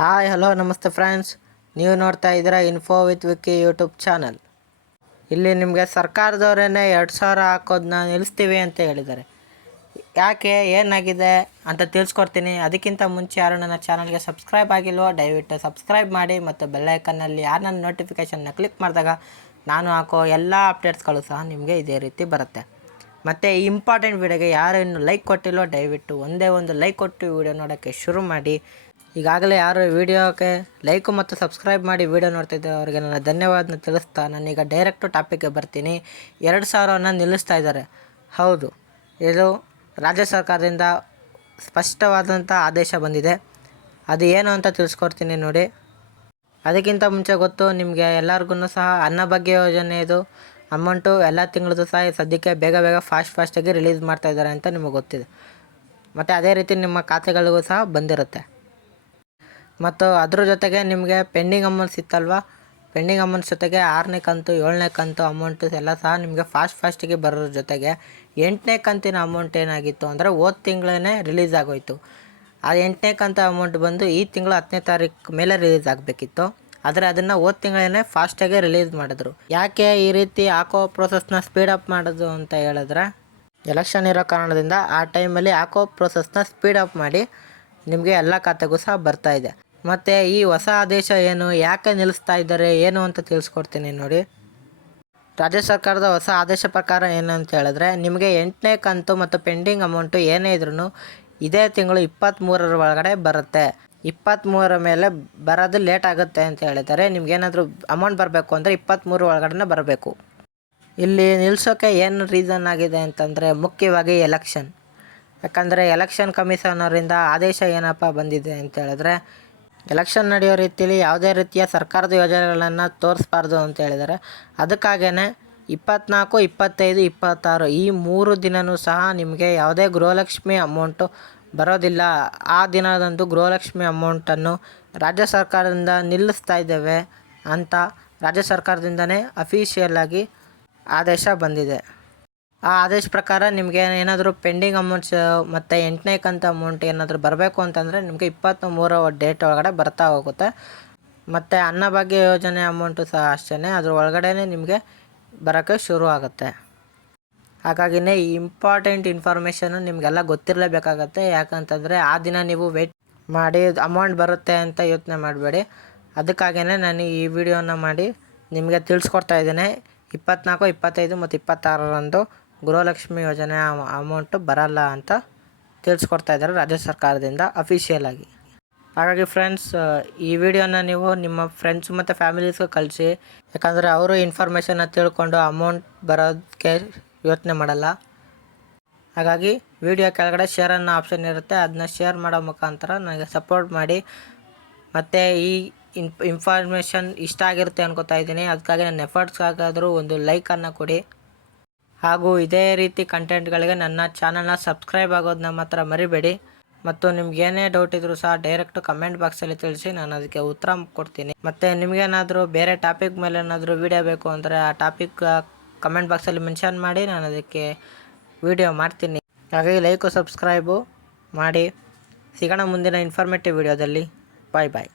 Hi hello ನಮಸ್ತೆ friends, ನೀವು ನೋಡ್ತಾ ಇದ್ದೀರಾ info with Vicky YouTube channel. ಇಲ್ಲಿ ನಿಮಗೆ ಸರ್ಕಾರದವರೇ 2000 ಹಾಕೋದನ್ನ ನಿಲ್ಲಿಸ್ತೀವಿ ಅಂತ ಹೇಳಿದ್ದಾರೆ. ಯಾಕೆ, ಏನಾಗಿದೆ ಅಂತ ತಿಳಿಸ್ಕೊಡ್ತೀನಿ. ಅದಕ್ಕಿಂತ ಮುಂಚೆ ಯಾರು ನನ್ನ ಚಾನಲ್ಗೆ ಸಬ್ಸ್ಕ್ರೈಬ್ ಆಗಿಲ್ವೋ ದಯವಿಟ್ಟು ಸಬ್ಸ್ಕ್ರೈಬ್ ಮಾಡಿ ಮತ್ತು ಬೆಲ್ಲೈಕನ್ನಲ್ಲಿ ನನ್ನ ನೋಟಿಫಿಕೇಷನ್ನ ಕ್ಲಿಕ್ ಮಾಡಿದಾಗ ನಾನು ಹಾಕೋ ಎಲ್ಲ ಅಪ್ಡೇಟ್ಸ್ಗಳು ಸಹ ನಿಮಗೆ ಇದೇ ರೀತಿ ಬರುತ್ತೆ. ಮತ್ತು ಈ ಇಂಪಾರ್ಟೆಂಟ್ ವೀಡಿಯೋಗೆ ಯಾರು ಇನ್ನೂ ಲೈಕ್ ಕೊಟ್ಟಿಲ್ವೋ ದಯವಿಟ್ಟು ಒಂದೇ ಒಂದು ಲೈಕ್ ಕೊಟ್ಟು ವೀಡಿಯೋ ನೋಡೋಕ್ಕೆ ಶುರು ಮಾಡಿ. ಈಗಾಗಲೇ ಯಾರು ವೀಡಿಯೋಕ್ಕೆ ಲೈಕು ಮತ್ತು ಸಬ್ಸ್ಕ್ರೈಬ್ ಮಾಡಿ ವೀಡಿಯೋ ನೋಡ್ತಾಯಿದ್ದಾರೆ ಅವರಿಗೆ ನನ್ನ ಧನ್ಯವಾದನ ತಿಳಿಸ್ತಾ ನಾನೀಗ ಡೈರೆಕ್ಟು ಟಾಪಿಕ್ಗೆ ಬರ್ತೀನಿ. 2000 ನಿಲ್ಲಿಸ್ತಾ ಇದ್ದಾರೆ. ಹೌದು, ಇದು ರಾಜ್ಯ ಸರ್ಕಾರದಿಂದ ಸ್ಪಷ್ಟವಾದಂಥ ಆದೇಶ ಬಂದಿದೆ. ಅದು ಏನು ಅಂತ ತಿಳಿಸ್ಕೊಡ್ತೀನಿ ನೋಡಿ. ಅದಕ್ಕಿಂತ ಮುಂಚೆ ಗೊತ್ತು ನಿಮಗೆ ಎಲ್ಲರಿಗೂ ಸಹ ಅನ್ನಭಾಗ್ಯ ಯೋಜನೆಯದು ಅಮೌಂಟು ಎಲ್ಲ ತಿಂಗಳದ್ದು ಸಹ ಸದ್ಯಕ್ಕೆ ಬೇಗ ಫಾಸ್ಟಾಗಿ ರಿಲೀಸ್ ಮಾಡ್ತಾಯಿದ್ದಾರೆ ಅಂತ ನಿಮಗೆ ಗೊತ್ತಿದೆ. ಮತ್ತು ಅದೇ ರೀತಿ ನಿಮ್ಮ ಖಾತೆಗಳಿಗೂ ಸಹ ಬಂದಿರುತ್ತೆ. ಮತ್ತು ಅದ್ರ ಜೊತೆಗೆ ನಿಮಗೆ ಪೆಂಡಿಂಗ್ ಅಮೌಂಟ್ಸ್ ಇತ್ತಲ್ವ, ಪೆಂಡಿಂಗ್ ಅಮೌಂಟ್ಸ್ ಜೊತೆಗೆ 6ನೇ ಕಂತು 7ನೇ ಕಂತು ಅಮೌಂಟು ಎಲ್ಲ ಸಹ ನಿಮಗೆ ಫಾಸ್ಟಿಗೆ ಬರೋದ್ರ ಜೊತೆಗೆ 8ನೇ ಕಂತಿನ ಅಮೌಂಟ್ ಏನಾಗಿತ್ತು ಅಂದರೆ ಹೋದ ತಿಂಗಳೇ ರಿಲೀಸ್ ಆಗೋಯಿತು. ಆ 8ನೇ ಕಂತು ಅಮೌಂಟ್ ಬಂದು ಈ ತಿಂಗಳು 10ನೇ ತಾರೀಕು ಮೇಲೆ ರಿಲೀಸ್ ಆಗಬೇಕಿತ್ತು. ಆದರೆ ಅದನ್ನು ಹೋದ ತಿಂಗಳೇ ಫಾಸ್ಟಾಗಿ ರಿಲೀಸ್ ಮಾಡಿದ್ರು. ಯಾಕೆ ಈ ರೀತಿ ಹಾಕೋ ಪ್ರೋಸೆಸ್ನ ಸ್ಪೀಡಪ್ ಮಾಡೋದು ಅಂತ ಹೇಳಿದ್ರೆ, ಎಲೆಕ್ಷನ್ ಇರೋ ಕಾರಣದಿಂದ ಆ ಟೈಮಲ್ಲಿ ಹಾಕೋ ಪ್ರೋಸೆಸ್ನ ಸ್ಪೀಡಪ್ ಮಾಡಿ ನಿಮಗೆ ಎಲ್ಲ ಖಾತೆಗೂ ಸಹ ಬರ್ತಾಯಿದೆ. ಮತ್ತು ಈ ಹೊಸ ಆದೇಶ ಏನು, ಯಾಕೆ ನಿಲ್ಲಿಸ್ತಾ ಇದ್ದಾರೆ, ಏನು ಅಂತ ತಿಳಿಸ್ಕೊಡ್ತೀನಿ ನೋಡಿ. ರಾಜ್ಯ ಸರ್ಕಾರದ ಹೊಸ ಆದೇಶ ಪ್ರಕಾರ ಏನು ಅಂತ ಹೇಳಿದ್ರೆ, ನಿಮಗೆ 8ನೇ ಕಂತು ಮತ್ತು ಪೆಂಡಿಂಗ್ ಅಮೌಂಟು ಏನೇ ಇದ್ರೂ ಇದೇ ತಿಂಗಳು 23ರ ಒಳಗಡೆ ಬರುತ್ತೆ. 23ರ ಮೇಲೆ ಬರೋದು ಲೇಟ್ ಆಗುತ್ತೆ ಅಂತ ಹೇಳಿದ್ದಾರೆ. ನಿಮ್ಗೇನಾದರೂ ಅಮೌಂಟ್ ಬರಬೇಕು ಅಂದರೆ 23 ಒಳಗಡೆ ಬರಬೇಕು. ಇಲ್ಲಿ ನಿಲ್ಲಿಸೋಕ್ಕೆ ಏನು ರೀಸನ್ ಆಗಿದೆ ಅಂತಂದರೆ ಮುಖ್ಯವಾಗಿ ಎಲೆಕ್ಷನ್. ಯಾಕಂದರೆ ಎಲೆಕ್ಷನ್ ಕಮಿಷನರಿಂದ ಆದೇಶ ಏನಪ್ಪ ಬಂದಿದೆ ಅಂತ ಹೇಳಿದ್ರೆ, ಎಲೆಕ್ಷನ್ ನಡೆಯೋ ರೀತಿಯಲ್ಲಿ ಯಾವುದೇ ರೀತಿಯ ಸರ್ಕಾರದ ಯೋಜನೆಗಳನ್ನು ತೋರಿಸ್ಬಾರ್ದು ಅಂತ ಹೇಳಿದ್ದಾರೆ. ಅದಕ್ಕಾಗೇ 24, 25, 26 ಈ 3 ದಿನವೂ ಸಹ ನಿಮಗೆ ಯಾವುದೇ ಗೃಹಲಕ್ಷ್ಮಿ ಅಮೌಂಟು ಬರೋದಿಲ್ಲ. ಆ ದಿನದಂದು ಗೃಹಲಕ್ಷ್ಮಿ ಅಮೌಂಟನ್ನು ರಾಜ್ಯ ಸರ್ಕಾರದಿಂದ ನಿಲ್ಲಿಸ್ತಾ ಇದ್ದೇವೆ ಅಂತ ರಾಜ್ಯ ಸರ್ಕಾರದಿಂದನೇ ಅಫಿಷಿಯಲ್ಲಾಗಿ ಆದೇಶ ಬಂದಿದೆ. ಆ ಆದೇಶ ಪ್ರಕಾರ ನಿಮಗೆ ಏನಾದರೂ ಪೆಂಡಿಂಗ್ ಅಮೌಂಟ್ಸ್ ಮತ್ತು 8ನೇ ಕಂತು ಅಮೌಂಟ್ ಏನಾದರೂ ಬರಬೇಕು ಅಂತಂದರೆ ನಿಮಗೆ 23 ಡೇಟ್ ಒಳಗಡೆ ಬರ್ತಾ ಹೋಗುತ್ತೆ. ಮತ್ತು ಅನ್ನಭಾಗ್ಯ ಯೋಜನೆ ಅಮೌಂಟು ಸಹ ಅಷ್ಟೇ, ಅದ್ರ ಒಳಗಡೆ ನಿಮಗೆ ಬರೋಕ್ಕೆ ಶುರು ಆಗುತ್ತೆ. ಹಾಗಾಗಿನೇ ಈ ಇಂಪಾರ್ಟೆಂಟ್ ಇನ್ಫಾರ್ಮೇಷನ್ನು ನಿಮಗೆಲ್ಲ ಗೊತ್ತಿರಲೇಬೇಕಾಗತ್ತೆ. ಯಾಕಂತಂದರೆ ಆ ದಿನ ನೀವು ವೆಯ್ಟ್ ಮಾಡಿ ಅಮೌಂಟ್ ಬರುತ್ತೆ ಅಂತ ಯೋಚನೆ ಮಾಡಬೇಡಿ. ಅದಕ್ಕಾಗೇ ನಾನು ಈ ವಿಡಿಯೋನ ಮಾಡಿ ನಿಮಗೆ ತಿಳಿಸ್ಕೊಡ್ತಾ ಇದ್ದೇನೆ. 24, 25 ಮತ್ತು 26ರಂದು ಗೃಹಲಕ್ಷ್ಮಿ ಯೋಜನೆ ಅಮೌಂಟು ಬರಲ್ಲ ಅಂತ ತಿಳಿಸ್ಕೊಡ್ತಾ ಇದ್ದಾರೆ ರಾಜ್ಯ ಸರ್ಕಾರದಿಂದ ಅಫಿಷಿಯಲಾಗಿ. ಹಾಗಾಗಿ ಫ್ರೆಂಡ್ಸ್, ಈ ವಿಡಿಯೋನ ನೀವು ನಿಮ್ಮ ಫ್ರೆಂಡ್ಸ್ ಮತ್ತು ಫ್ಯಾಮಿಲೀಸ್ಗೂ ಕಳಿಸಿ. ಯಾಕಂದರೆ ಅವರು ಇನ್ಫಾರ್ಮೇಷನ್ನ ತಿಳ್ಕೊಂಡು ಅಮೌಂಟ್ ಬರೋದಕ್ಕೆ ಯೋಚನೆ ಮಾಡಲ್ಲ. ಹಾಗಾಗಿ ವಿಡಿಯೋ ಕೆಳಗಡೆ ಶೇರ್ ಅನ್ನೋ ಆಪ್ಷನ್ ಇರುತ್ತೆ, ಅದನ್ನ ಶೇರ್ ಮಾಡೋ ಮುಖಾಂತರ ನನಗೆ ಸಪೋರ್ಟ್ ಮಾಡಿ. ಮತ್ತು ಈ ಇನ್ಫಾರ್ಮೇಷನ್ ಇಷ್ಟ ಆಗಿರುತ್ತೆ ಅನ್ಕೋತಾ ಇದ್ದೀನಿ. ಅದಕ್ಕಾಗಿ ನನ್ನ ಎಫರ್ಟ್ಸ್ಗಾಗಾದರೂ ಒಂದು ಲೈಕನ್ನು ಕೊಡಿ. ಹಾಗೂ ಇದೇ ರೀತಿ ಕಂಟೆಂಟ್ಗಳಿಗೆ ನನ್ನ ಚಾನಲ್ನ ಸಬ್ಸ್ಕ್ರೈಬ್ ಆಗೋದನ್ನ ಮಾತ್ರ ಮರಿಬೇಡಿ. ಮತ್ತು ನಿಮ್ಗೇನೇ ಡೌಟ್ ಇದ್ದರೂ ಸಹ ಡೈರೆಕ್ಟು ಕಮೆಂಟ್ ಬಾಕ್ಸಲ್ಲಿ ತಿಳಿಸಿ, ನಾನು ಅದಕ್ಕೆ ಉತ್ತರ ಕೊಡ್ತೀನಿ. ಮತ್ತು ನಿಮಗೇನಾದರೂ ಬೇರೆ ಟಾಪಿಕ್ ಮೇಲೆ ಏನಾದರೂ ವೀಡಿಯೋ ಬೇಕು ಅಂದರೆ ಆ ಟಾಪಿಕ್ ಕಮೆಂಟ್ ಬಾಕ್ಸಲ್ಲಿ ಮೆನ್ಷನ್ ಮಾಡಿ, ನಾನು ಅದಕ್ಕೆ ವೀಡಿಯೋ ಮಾಡ್ತೀನಿ. ಹಾಗಾಗಿ ಲೈಕು ಸಬ್ಸ್ಕ್ರೈಬು ಮಾಡಿ. ಸಿಗೋಣ ಮುಂದಿನ ಇನ್ಫಾರ್ಮೇಟಿವ್ ವೀಡಿಯೋದಲ್ಲಿ. ಬಾಯ್.